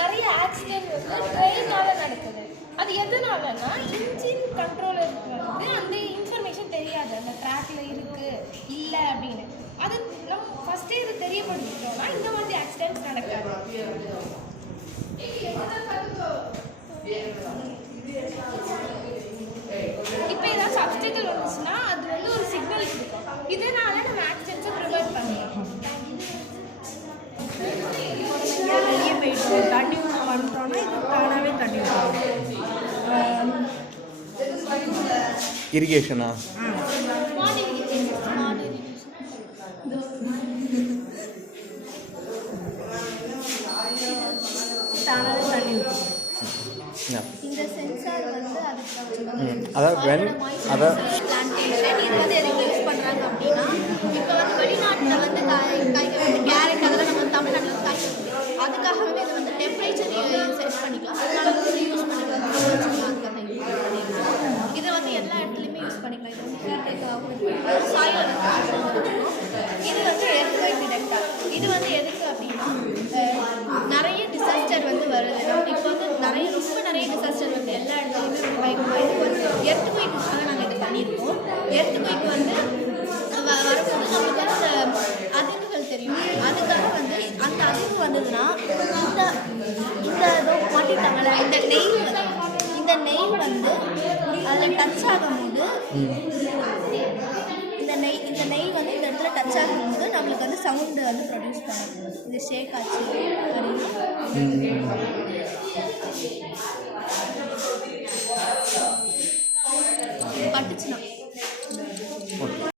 நிறைய ஆக்சிடென்ட் வந்து ட்ரெயினால நடக்குது. அது எதனாலன்னா இன்ஜின் கண்ட்ரோலருக்கு வந்து அந்த இன்ஃபர்மேஷன் தெரியாது, அந்த ட்ராக்ல இருக்கு இல்லை அப்படின்னு. அது நம்ம ஃபஸ்ட்டே இதை தெரியப்படுத்திட்டோம்னா இந்த மாதிரி ஆக்சிடென்ட்ஸ் நடக்காது. இப்போ ஏதாச்சும் அப்டேட்டல் வந்துச்சுன்னா அது வந்து ஒரு சிக்னல் கொடுக்கும். இதனால நம்ம ஆக்சிடென்ட்ஸை ப்ரிவென்ட் பண்ணலாம். வெளியே போயிட்டு தண்ணி ஊற்ற பண்ணுறோன்னா இது தானாகவே தண்ணி ஊற்றணும். இரிகேஷனா? தானாகவே தண்ணி ஊற்றணும். இந்த சென்சார் வந்து பிளான்டேஷன் இது வந்து எதுக்கு யூஸ் பண்ணுறாங்க அப்படின்னா, இப்போ வந்து வெளிநாட்டில் வந்து காய்க்க வேண்டிய கேரட் அதெல்லாம் நம்ம தமிழ்நாட்டில் காய்க்க முடியும். அதுக்காக வந்து இதை வந்து டெம்பரேச்சர் செட் பண்ணிக்கலாம். அதனால வந்து யூஸ் பண்ணிக்கலாம். அதுக்காக யூஸ் பண்ணிக்கலாம். இதை வந்து எல்லா இடத்துலையுமே யூஸ் பண்ணிக்கலாம். இது வந்து ஹீட்டுக்காகவும் சாயில் இருக்கும். இது வந்து எர்த்குவேக் டிடெக்டர். இது வந்து எதுக்கு அப்படின்னா, நிறைய டிசாஸ்டர் வந்து வருது. இப்போ வந்து ரொம்ப நிறைய டிசாஸ்டர் வருது எல்லா இடத்துலையுமே. இதுக்கு வந்து எர்த்குவேக்குக்காக நாங்கள் இது பண்ணியிருக்கோம். எர்த்குவேக் வந்து வரும்போது நம்மளுக்கு வந்து அதிர்வுகள் தெரியும். அதுக்காக வந்து அந்த அதிர்வு வந்ததுன்னா இந்த மாட்டிட்டாங்கல்ல, இந்த நெய் வந்து அதில் டச் ஆகும்போது இந்த நெய் வந்து இந்த இடத்துல டச் ஆகும்போது நம்மளுக்கு வந்து சவுண்டு வந்து ப்ரொடியூஸ் பண்ணும். இது ஷேக் ஆச்சு அப்படின்னா